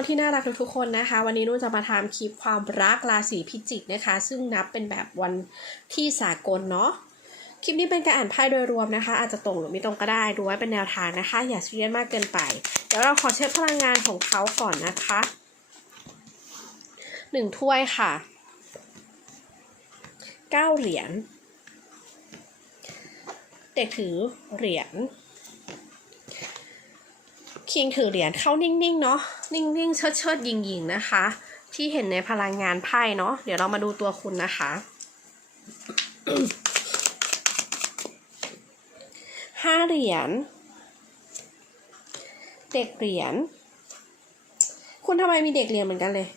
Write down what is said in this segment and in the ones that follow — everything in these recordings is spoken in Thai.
คนที่น่ารักทุกๆคนนะคะ วันนี้นุ่นจะมาทำคลิปความรักราศีพิจิกนะคะ ซึ่งนับเป็นแบบวันที่สากลเนาะคลิปนี้เป็นการอ่านไพ่โดยรวมนะคะ อาจจะตรงหรือไม่ตรงก็ได้ดูไว้เป็นแนวทางนะคะ อย่าซีเรียสมากเกินไป เดี๋ยวเราขอเช็คพลังงานของเขาก่อนนะคะหนึ่งถ้วยค่ะเก้าเหรียญเด็กถือเหรียญ คิงถือเหรียญเข้านิ่งๆเนาะนิ่งๆเชิดเชิดๆยิงยิงๆนะคะ ที่เห็นในพลังงานไพ่เนาะเดี๋ยวเรามาดูตัวคุณนะคะห้าเหรียญเด็กเหรียญคุณทำไมมีเด็กเหรียญเหมือนกันเลย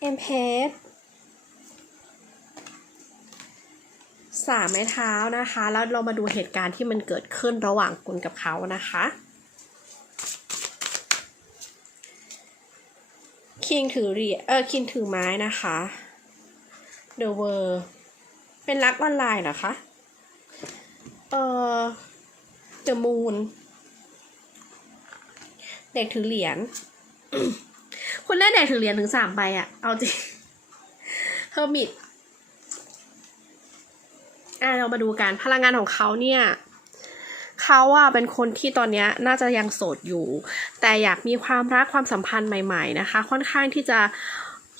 เอ็มเพสสามไม้เท้านะคะ แล้วเรามาดูเหตุการณ์ที่มันเกิดขึ้นระหว่างคุณกับเขานะคะ คิงถือเหรียญเออคิงถือไม้นะคะ The World เป็นรักออนไลน์เหรอคะ เออ The Moon เด็กถือเหรียญคุณได้เด็กถือเหรียญถึงสามใบอะเอาจริงเฮอร์มิตอะเรามาดูกันพลังงานของเขาเนี่ย เขาอะเป็นคนที่ตอนนี้น่าจะยังโสดอยู่ แต่อยากมีความรักความสัมพันธ์ใหม่ ๆ นะคะ ค่อนข้างที่จะ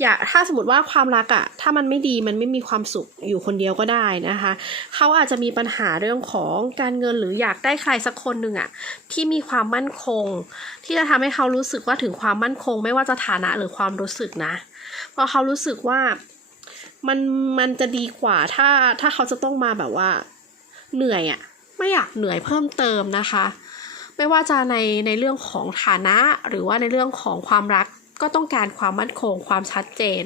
อยากถ้าสมมติว่าความรักอะถ้ามันไม่ดีมันไม่มีความสุขอยู่คนเดียวก็ได้นะคะ เขาอาจจะมีปัญหาเรื่องของการเงินหรืออยากได้ใครสักคนหนึ่งอะที่มีความมั่นคง ที่จะทำให้เขารู้สึกว่าถึงความมั่นคง ไม่ว่าจะฐานะหรือความรู้สึกนะเพราะเขารู้สึกว่ามันมันจะดีกว่าถ้าถ้าเขาจะต้องมาแบบว่าเหนื่อยอะ ไม่อยากเหนื่อยเพิ่มเติมนะคะ ไม่ว่าจะในในเรื่องของฐานะหรือว่าในเรื่องของความรักก็ต้องการความมั่นคงความชัดเจน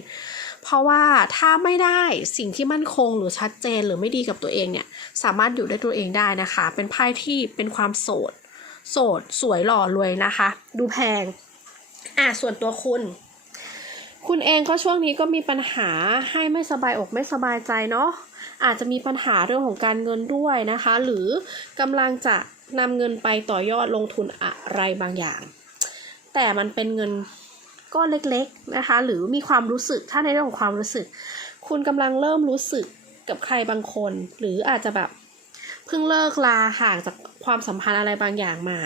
เพราะว่าถ้าไม่ได้สิ่งที่มั่นคงหรือชัดเจนหรือไม่ดีกับตัวเองเนี่ยสามารถอยู่ได้ตัวเองได้นะคะ เป็นไพ่ที่เป็นความโสด โสด สวยหล่อรวยนะคะ ดูแพงอะส่วนตัวคุณ คุณเองก็ช่วงนี้ก็มีปัญหาให้ไม่สบายอกไม่สบายใจเนาะอาจจะมีปัญหาเรื่องของการเงินด้วยนะคะ หรือกำลังจะนำเงินไปต่อยอดลงทุนอะไรบางอย่าง แต่มันเป็นเงินก้อนเล็กๆนะคะ หรือมีความรู้สึกถ้าในเรื่องของความรู้สึก คุณกำลังเริ่มรู้สึกกับใครบางคน หรืออาจจะแบบเพิ่งเลิกลาห่างจากความสัมพันธ์อะไรบางอย่างมา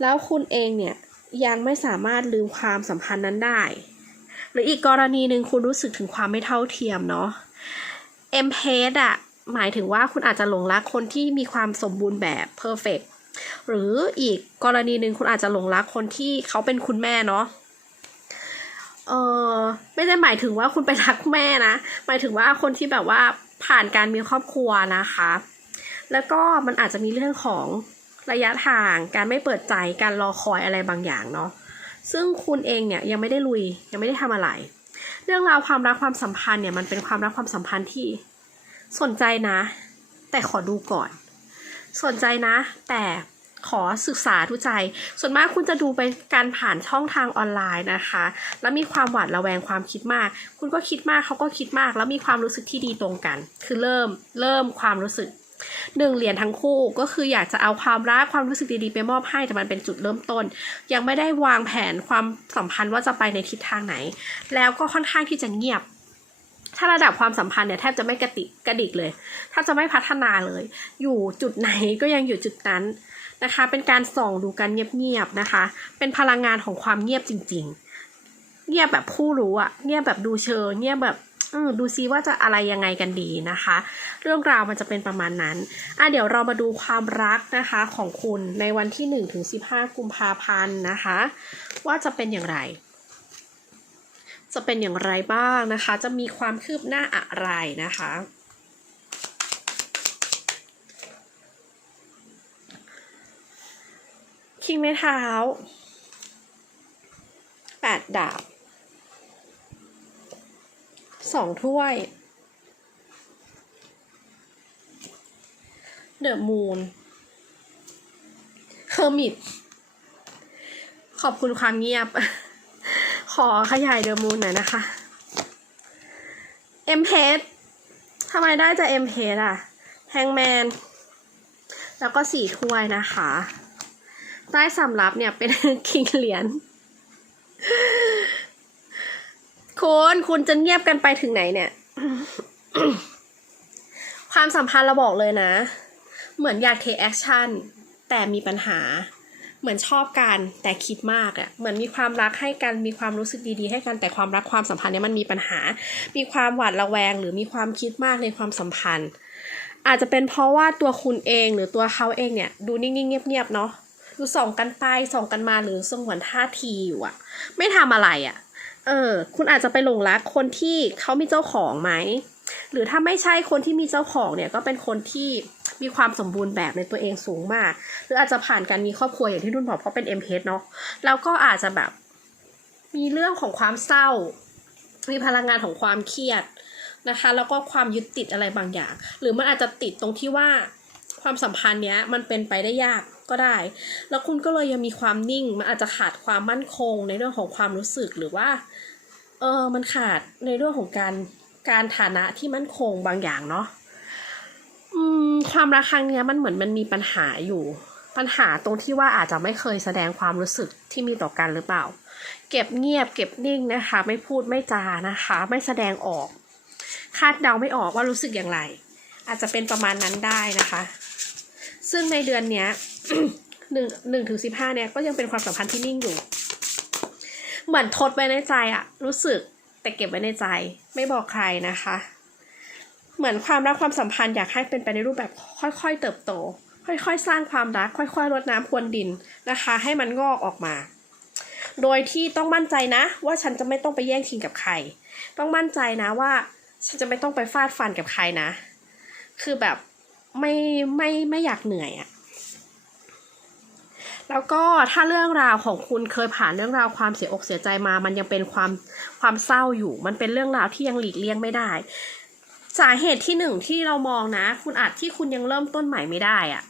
แล้วคุณเองเนี่ย ยังไม่สามารถลืมความสัมพันธ์นั้นได้ หรืออีกกรณีหนึ่งคุณรู้สึกถึงความไม่เท่าเทียมเนาะเอ็มเพสอะหมายถึงว่าคุณอาจจะหลงรักคนที่มีความสมบูรณ์แบบเพอร์เฟกหรืออีกกรณีหนึ่งคุณอาจจะหลงรักคนที่เขาเป็นคุณแม่เนาะเออไม่ได้หมายถึงว่าคุณไปรักแม่นะ หมายถึงว่าคนที่แบบว่าผ่านการมีครอบครัวนะคะ แล้วก็มันอาจจะมีเรื่องของ ระยะทางการไม่เปิดใจการรอคอยอะไรบางอย่างเนาะซึ่งคุณเองเนี่ยยังไม่ได้ลุยยังไม่ได้ทำอะไร เรื่องราวความรักความสัมพันธ์เนี่ยมันเป็นความรักความสัมพันธ์ที่สนใจนะ แต่ขอดูก่อน สนใจนะ แต่ขอศึกษาทุใจ ส่วนมากคุณจะดูเป็นการผ่านช่องทางออนไลน์นะคะ แล้วมีความหวาดระแวงความคิดมาก คุณก็คิดมากเขาก็คิดมาก แล้วมีความรู้สึกที่ดีตรงกัน คือเริ่มเริ่มความรู้สึก หนึ่งเหรียญทั้งคู่ก็คืออยากจะเอาความรักความรู้สึกดีๆไปมอบให้แต่มันเป็นจุดเริ่มต้น ยังไม่ได้วางแผนความสัมพันธ์ว่าจะไปในทิศทางไหน แล้วก็ค่อนข้างที่จะเงียบ ถ้าระดับความสัมพันธ์เนี่ยแทบจะไม่กระติกกระดิกเลย ถ้าจะไม่พัฒนาเลย อยู่จุดไหนก็ยังอยู่จุดนั้นนะคะ เป็นการส่องดูกันเงียบๆนะคะ เป็นพลังงานของความเงียบจริง ๆ เงียบแบบผู้รู้อะเงียบแบบดูเชิงเงียบแบบ ดูซิว่าจะอะไรยังไงกันดีนะคะ เรื่องราวมันจะเป็นประมาณนั้นอะเดี๋ยวเรามาดูความรักนะคะของคุณในวันที่ 1 ถึง 15 กุมภาพันธ์นะคะ ว่าจะเป็นอย่างไรจะเป็นอย่างไรบ้างนะคะ จะมีความคืบหน้าอะไรนะคะ คิงไม้เท้าแปดดาบ สองถ้วยเดอะมูนเฮอร์มิตขอบคุณความเงียบ ขอขยายเดอะมูนหน่อยนะคะเอ็มเพสทำไมได้จะเอ็มเพสอะแฮงแมนแล้วก็สี่ถ้วยนะคะ ใต้สำรับเนี่ยเป็นคิงเหรียญ คุณคุณจะเงียบกันไปถึงไหนเนี่ย ความสัมพันธ์เราบอกเลยนะ เหมือนอยากเทคแอคชั่นแต่มีปัญหา เหมือนชอบกันแต่คิดมากอะ่ะ เหมือนมีความรักให้กัน มีความรู้สึกดีๆ ให้กันแต่ความรักความสัมพันธ์เนี้ยมันมีปัญหา มีความหวาดระแวง หรือมีความคิดมากในความสัมพันธ์ อาจจะเป็นเพราะว่าตัวคุณเองหรือตัวเขาเองเนี่ย ดูนิ่งๆเงียบๆเนาะดูส่องกันไปส่องกันมาหรือสงวนท่าทีอยู่อะไม่ทำอะไรอะ เออ คุณอาจจะไปหลงรักคนที่เขามีเจ้าของไหม หรือถ้าไม่ใช่คนที่มีเจ้าของเนี่ยก็เป็นคนที่มีความสมบูรณ์แบบในตัวเองสูงมาก หรืออาจจะผ่านการมีครอบครัวอย่างที่นุ่นบอกเพราะเป็นเอ็มเพเนาะ แล้วก็อาจจะแบบมีเรื่องของความเศร้า มีพลังงานของความเครียดนะคะ แล้วก็ความยึดติดอะไรบางอย่าง หรือมันอาจจะติดตรงที่ว่าความสัมพันธ์เนี้ยมันเป็นไปได้ยาก ก็ได้ แล้วคุณก็เลยยังมีความนิ่ง มันอาจจะขาดความมั่นคงในเรื่องของความรู้สึกหรือว่า เออมันขาดในเรื่องของการการฐานะที่มั่นคงบางอย่างเนาะอืมความรักครั้งเนี้ยมันเหมือนมันมีปัญหาอยู่ ปัญหาตรงที่ว่าอาจจะไม่เคยแสดงความรู้สึกที่มีต่อกันหรือเปล่า เก็บเงียบเก็บนิ่งนะคะ ไม่พูดไม่จานะคะ ไม่แสดงออก คาดเดาไม่ออกว่ารู้สึกอย่างไร อาจจะเป็นประมาณนั้นได้นะคะ ซึ่งในเดือนเนี้ยหนึ่งหนึ่งถึงสิบห้าเนี่ยก็ยังเป็นความสัมพันธ์ที่นิ่งอยู่ เหมือนทดไว้ในใจอะรู้สึกแต่เก็บไว้ในใจ ไม่บอกใครนะคะ เหมือนความรักความสัมพันธ์อยากให้เป็นไปในรูปแบบค่อยๆ เติบโต ค่อยๆ สร้างความรัก ค่อยๆรดน้ำพรวนดินนะคะ ให้มันงอกออกมา โดยที่ต้องมั่นใจนะ ว่าฉันจะไม่ต้องไปแย่งชิงกับใคร ต้องมั่นใจนะว่า ฉันจะไม่ต้องไปฟาดฟันกับใครนะ คือแบบ ไม่ไม่ไม่อยากเหนื่อยอะแล้วก็ถ้าเรื่องราวของคุณเคยผ่านเรื่องราวความเสียอกเสียใจมา มันยังเป็นความความเศร้าอยู่ มันเป็นเรื่องราวที่ยังหลีกเลี่ยงไม่ได้ สาเหตุที่หนึ่งที่เรามองนะ คุณอาจที่คุณยังเริ่มต้นใหม่ไม่ได้อะ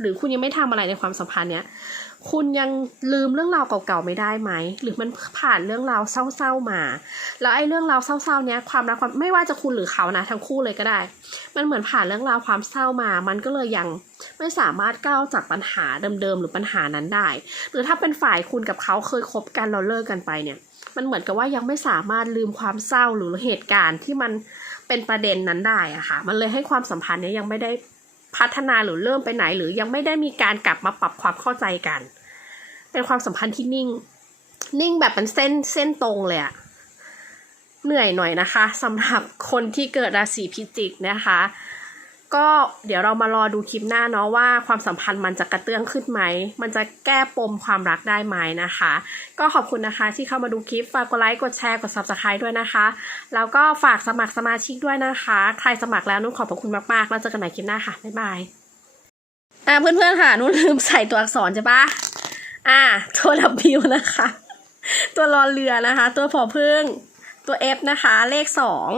หรือคุณยังไม่ทำอะไรในความสัมพันธ์เนี้ย คุณยังลืมเรื่องราวเก่าๆไม่ได้ไหม หรือมันผ่านเรื่องราวเศร้าๆมา แล้วไอ้เรื่องราวเศร้าๆเนี้ยความรักความไม่ว่าจะคุณหรือเขานะทั้งคู่เลยก็ได้ มันเหมือนผ่านเรื่องราวความเศร้ามา มันก็เลยยังไม่สามารถก้าวจากปัญหาเดิมๆหรือปัญหานั้นได้ หรือถ้าเป็นฝ่ายคุณกับเขาเคยคบกันเราเลิกกันไปเนี่ยมันเหมือนกับว่ายังไม่สามารถลืมความเศร้าหรือเหตุการณ์ที่มันเป็นประเด็นนั้นได้อะค่ะ มันเลยให้ความสัมพันธ์เนี้ยยังไม่ได้พัฒนาหรือเริ่มไปไหนหรือยังไม่ได้มีการกลับมาปรับความเข้าใจกัน เป็นความสัมพันธ์ที่นิ่ง นิ่งแบบเป็นเส้นเส้นตรงเลยอะเหนื่อยหน่อยนะคะสำหรับคนที่เกิดราศีพิจิกนะคะ ก็เดี๋ยวเรามารอดูคลิปหน้าเนาะว่าความสัมพันธ์มันจะกระเตื้องขึ้นไหม มันจะแก้ปมความรักได้ไหมนะคะ ก็ขอบคุณนะคะที่เข้ามาดูคลิป ฝากกดไลค์กดแชร์กด subscribe ด้วยนะคะ แล้วก็ฝากสมัครสมาชิกด้วยนะคะ ใครสมัครแล้วนุ่นขอบพระคุณมากๆแล้วเจอกันใหม่คลิปหน้าค่ะบ๊ายบายอ่าเพื่อนๆค่ะนุ่นลืมใส่ตัวอักษรใช่ปะ อ่า ตัว W นะคะ ตัวรอเรือนะคะ ตัวผอพึ่ง ตัว F นะคะ เลขสอง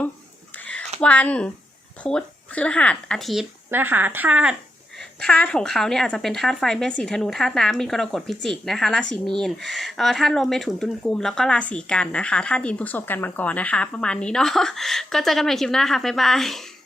วันพุธพฤหัสอาทิตย์นะคะธาตุธาตุของเขาเนี่ยอาจจะเป็นธาตุไฟเมษสีธนูธาตุน้ำมีนกรกฎพิจิกนะคะราศีมีนเอ่อธาตุลมเมถุนตุลกุม แล้วก็ราศีกันนะคะธาตุดินพฤษภกันมังกรนะคะ ประมาณนี้เนาะก็เจอกันใหม่คลิปหน้าค่ะบ๊ายบาย